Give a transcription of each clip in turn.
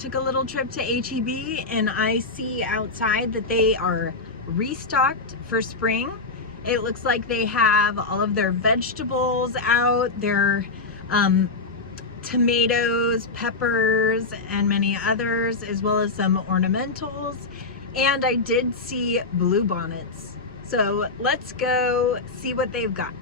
took a little trip to HEB and I see outside that they are restocked for spring. It looks like they have all of their vegetables out, their tomatoes, peppers, and many others, as well as some ornamentals. And I did see bluebonnets. So let's go see what they've got.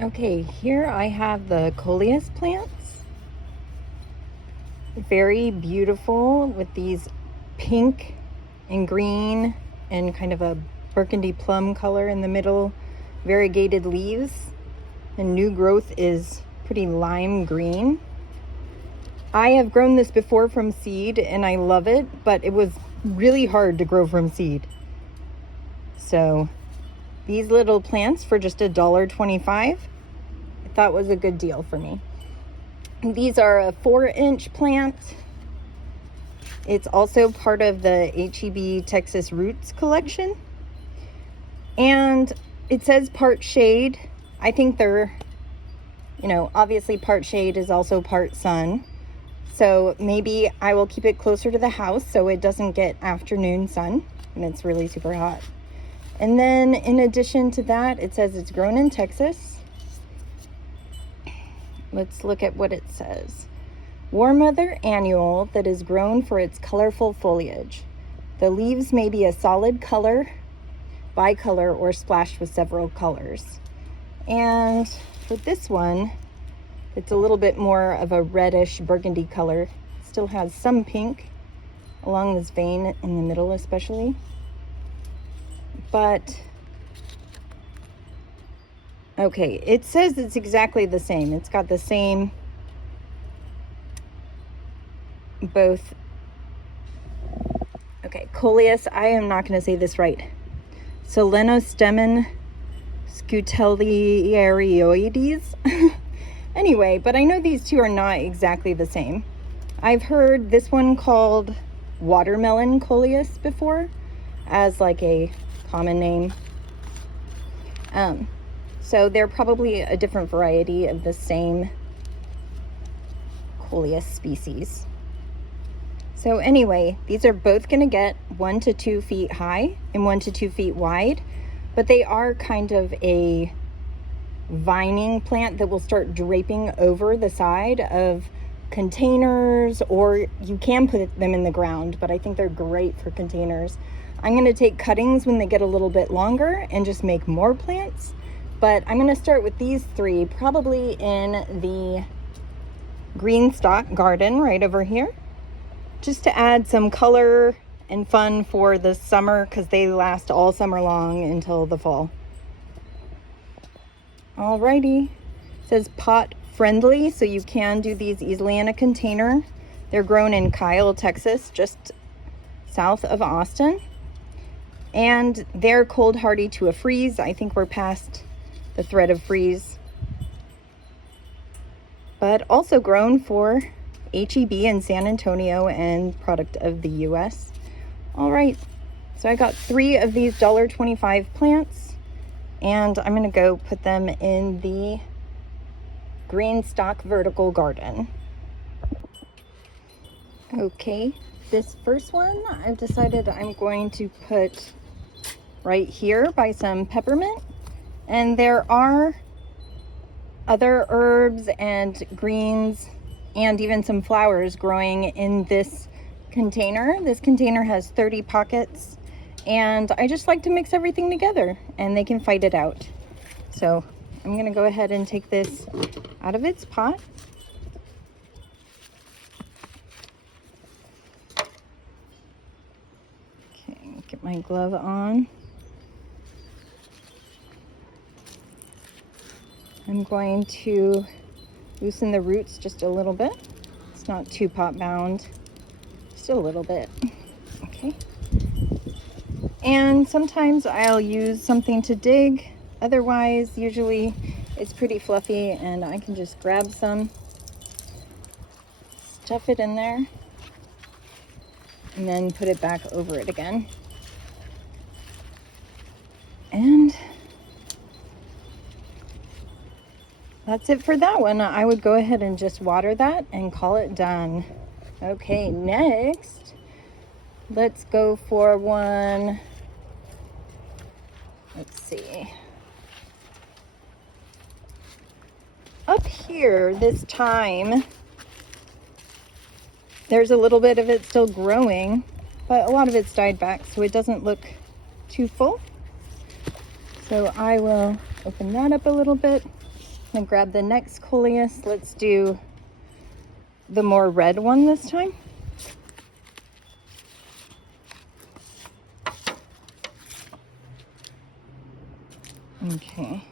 Okay, here I have the Coleus plants. Very beautiful with these pink and green and kind of a burgundy plum color in the middle, variegated leaves, and new growth is pretty lime green. I have grown this before from seed and I love it, but it was really hard to grow from seed. So these little plants for just $1.25, I thought was a good deal for me. These are a 4-inch plant. It's also part of the HEB Texas Roots collection. And it says part shade. I think they're, obviously part shade is also part sun. So maybe I will keep it closer to the house so it doesn't get afternoon sun and it's really super hot. And then in addition to that, it says it's grown in Texas. Let's look at what it says. Warm weather annual that is grown for its colorful foliage. The leaves may be a solid color, bicolor, or splashed with several colors. And for this one, it's a little bit more of a reddish burgundy color. It still has some pink along this vein in the middle especially. But, okay, it says it's exactly the same. It's got the same, both, okay, Coleus, I am not going to say this right. Solenostemen scutellarioides. Anyway, but I know these two are not exactly the same. I've heard this one called watermelon Coleus before as like a common name. So they're probably a different variety of the same Coleus species. So anyway, these are both going to get 1 to 2 feet high and 1 to 2 feet wide, but they are kind of a vining plant that will start draping over the side of containers, or you can put them in the ground, but I think they're great for containers. I'm going to take cuttings when they get a little bit longer and just make more plants, but I'm going to start with these 3 probably in the green stock garden right over here, just to add some color and fun for the summer, because they last all summer long until the fall. Alrighty, it says pot friendly, so you can do these easily in a container. They're grown in Kyle, Texas, just south of Austin, and they're cold hardy to a freeze. I think we're past the threat of freeze, but also grown for HEB in San Antonio and product of the US. All right, so I got 3 of these $1.25 plants, and I'm gonna go put them in the green stock vertical garden. Okay, this first one I've decided I'm going to put right here by some peppermint, and there are other herbs and greens and even some flowers growing in this container. This container has 30 pockets, and I just like to mix everything together and they can fight it out. So I'm gonna go ahead and take this out of its pot. Okay, get my glove on. I'm going to loosen the roots just a little bit. It's not too pot bound, just a little bit. Okay. And sometimes I'll use something to dig. Otherwise, usually it's pretty fluffy and I can just grab some, stuff it in there, and then put it back over it again. And that's it for that one. I would go ahead and just water that and call it done. Okay, next, let's go for one. Let's see. Up here this time, there's a little bit of it still growing, but a lot of it's died back, so it doesn't look too full. So I will open that up a little bit and grab the next Coleus. Let's do the more red one this time. Okay.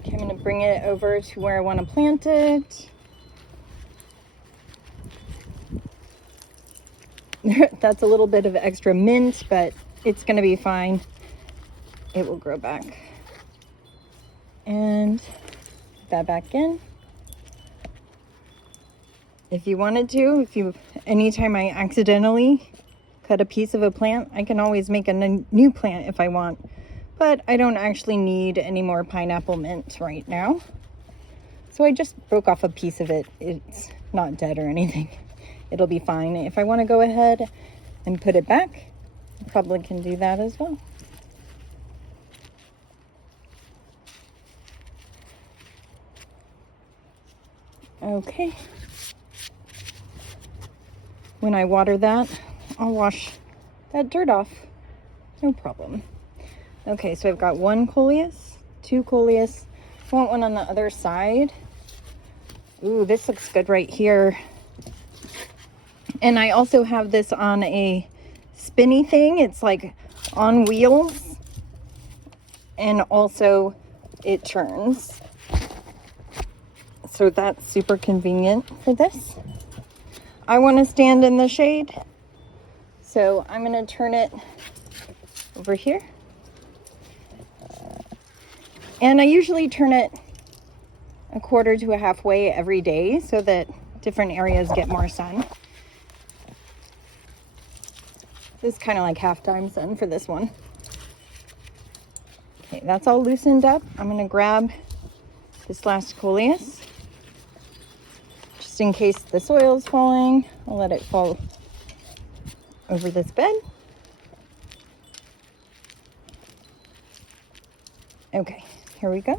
Okay, I'm going to bring it over to where I want to plant it. That's a little bit of extra mint, but it's going to be fine. It will grow back. And put that back in. If you wanted to, anytime I accidentally cut a piece of a plant, I can always make a new plant if I want. But I don't actually need any more pineapple mint right now. So I just broke off a piece of it. It's not dead or anything. It'll be fine. If I want to go ahead and put it back, I probably can do that as well. Okay. When I water that, I'll wash that dirt off. No problem. Okay, so I've got 1 Coleus, 2 Coleus. I want one on the other side. Ooh, this looks good right here. And I also have this on a spinny thing. It's like on wheels. And also it turns. So that's super convenient for this. I want to stand in the shade. So I'm going to turn it over here. And I usually turn it a quarter to a halfway every day so that different areas get more sun. This is kind of like halftime sun for this one. Okay, that's all loosened up. I'm gonna grab this last Coleus, just in case the soil's falling. I'll let it fall over this bed. Okay, here we go.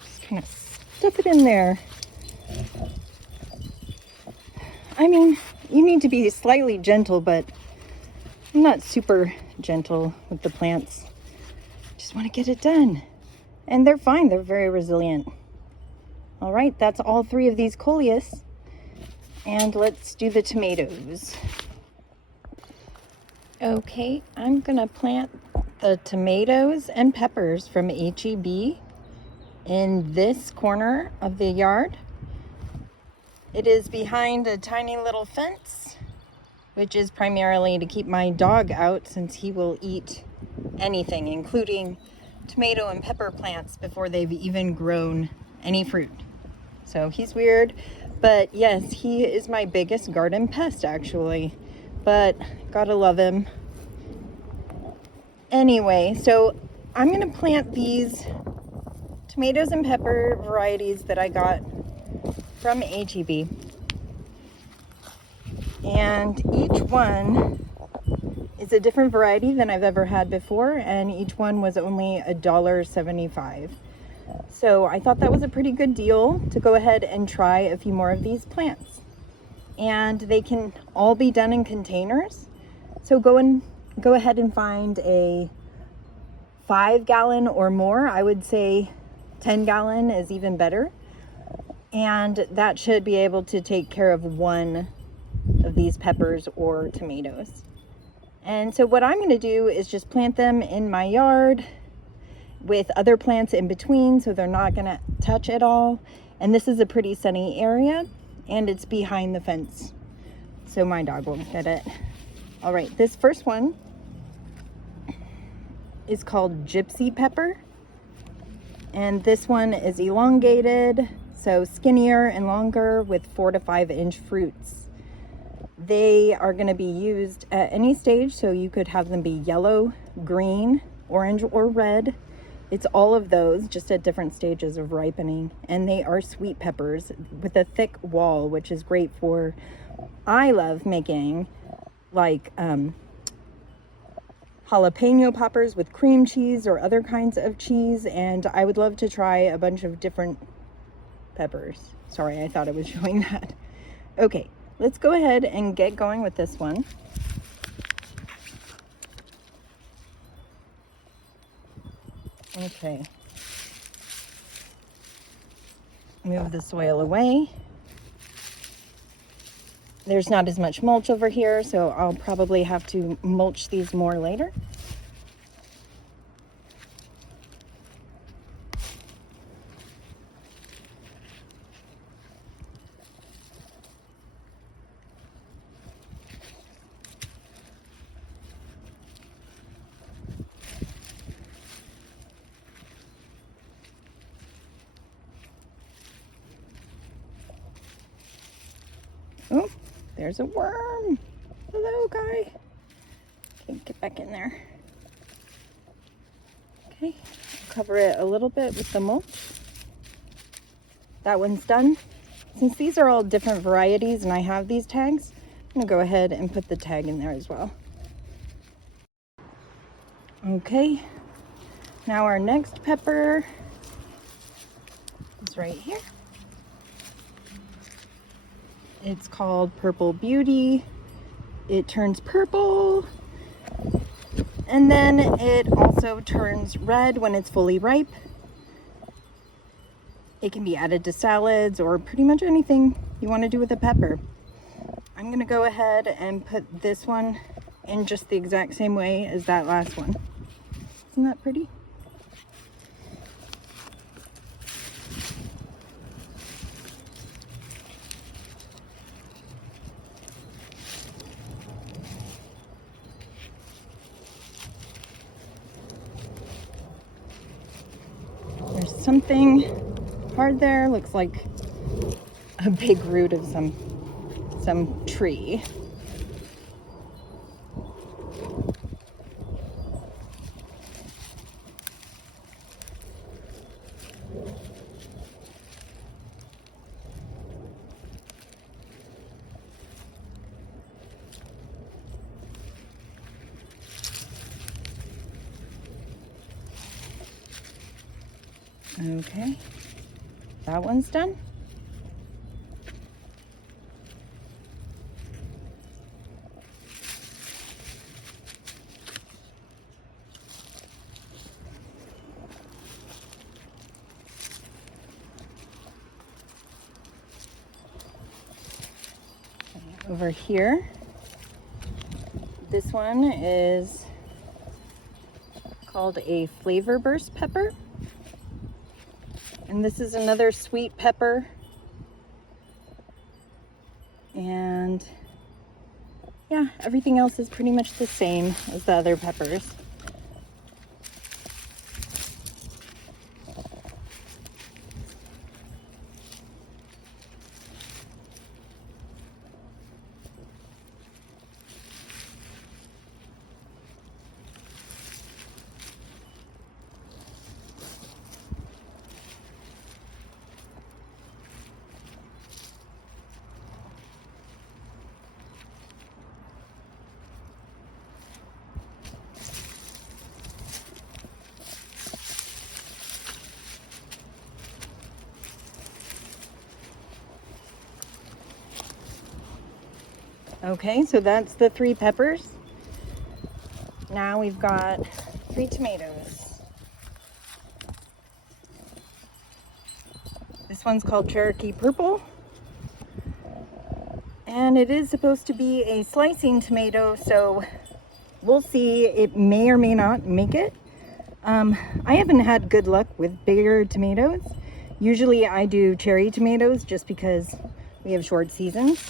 Just kind of stuff it in there. I mean, you need to be slightly gentle, but I'm not super gentle with the plants. Just want to get it done. And they're fine, they're very resilient. All right, that's all 3 of these Coleus. And let's do the tomatoes. Okay, I'm gonna plant the tomatoes and peppers from HEB in this corner of the yard. It is behind a tiny little fence, which is primarily to keep my dog out, since he will eat anything, including tomato and pepper plants, before they've even grown any fruit. So he's weird, but yes, he is my biggest garden pest actually, but gotta love him. Anyway, so I'm gonna plant these tomatoes and pepper varieties that I got from HEB. And each one is a different variety than I've ever had before, and each one was only $1.75. So I thought that was a pretty good deal to go ahead and try a few more of these plants. And they can all be done in containers. So go ahead and find a 5-gallon or more. I would say 10-gallon is even better. And that should be able to take care of one of these peppers or tomatoes. And so what I'm going to do is just plant them in my yard with other plants in between, so they're not going to touch at all. And this is a pretty sunny area, and it's behind the fence, so my dog won't get it. All right, this first one is called Gypsy Pepper, and this one is elongated, so skinnier and longer, with 4 to 5 inch fruits. They are going to be used at any stage, so you could have them be yellow, green, orange, or red. It's all of those, just at different stages of ripening. And they are sweet peppers with a thick wall, which is great for, I love making like jalapeno poppers with cream cheese or other kinds of cheese. And I would love to try a bunch of different peppers. Sorry, I thought it was showing that. Okay, let's go ahead and get going with this one. Okay, move the soil away. There's not as much mulch over here, so I'll probably have to mulch these more later. Oh, there's a worm. Hello, guy. Okay, get back in there. Okay, cover it a little bit with the mulch. That one's done. Since these are all different varieties and I have these tags, I'm gonna go ahead and put the tag in there as well. Okay, now our next pepper is right here. It's called Purple Beauty. It turns purple, and then it also turns red when it's fully ripe. It can be added to salads or pretty much anything you want to do with a pepper. I'm gonna go ahead and put this one in just the exact same way as that last one. Isn't that pretty? There's something hard there. Looks like a big root of some some tree. Okay, that one's done. Over here, this one is called a flavor burst pepper. And this is another sweet pepper. And yeah, everything else is pretty much the same as the other peppers. Okay, so that's the 3 peppers. Now we've got 3 tomatoes. This one's called Cherokee Purple. And it is supposed to be a slicing tomato, so we'll see. It may or may not make it. I haven't had good luck with bigger tomatoes. Usually I do cherry tomatoes just because we have short seasons.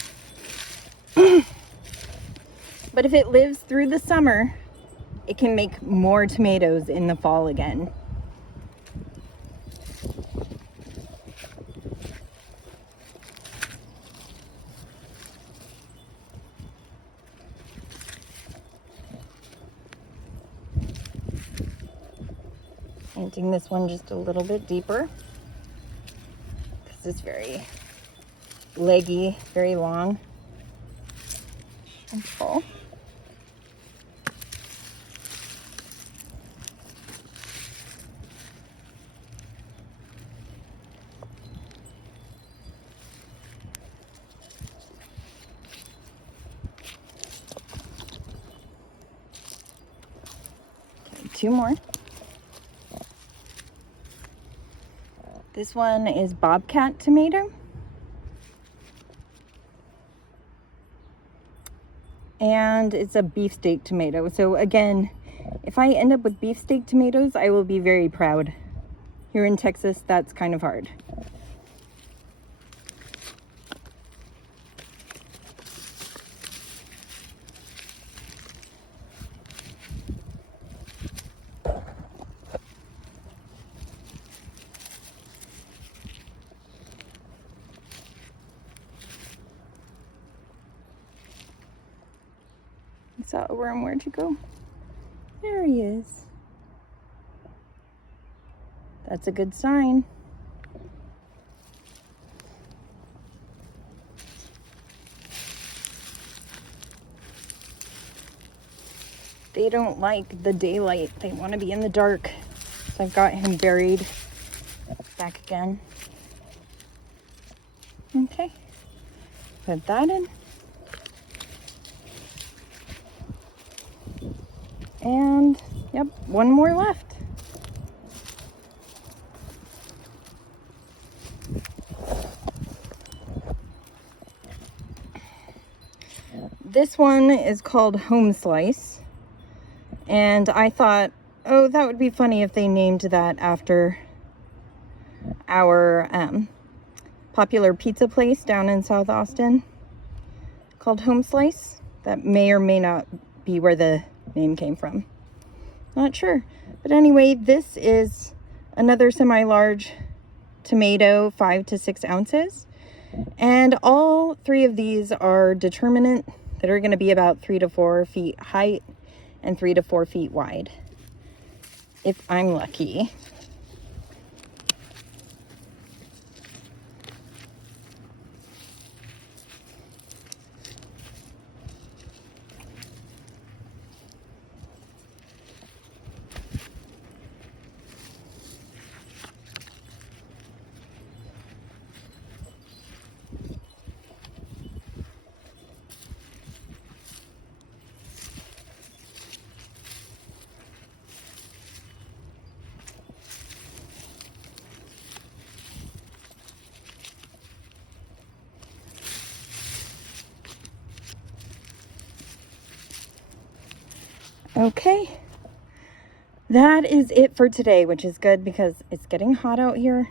But if it lives through the summer, it can make more tomatoes in the fall again. Planting this one just a little bit deeper because it's very leggy, very long and full. Okay, 2 more. This one is Bobcat tomato. And it's a beefsteak tomato. So again, if I end up with beefsteak tomatoes, I will be very proud. Here in Texas, that's kind of hard. I saw a worm. Where'd you go? There he is. That's a good sign. They don't like the daylight. They want to be in the dark. So I've got him buried back again. Okay. Put that in. And yep, 1 more left. This one is called Home Slice. And I thought, oh, that would be funny if they named that after our popular pizza place down in South Austin called Home Slice. That may or may not be where the name came from. Not sure. But anyway, this is another semi-large tomato, 5 to 6 ounces. And all 3 of these are determinate that are going to be about 3 to 4 feet height and 3 to 4 feet wide, if I'm lucky. Okay, that is it for today, which is good because it's getting hot out here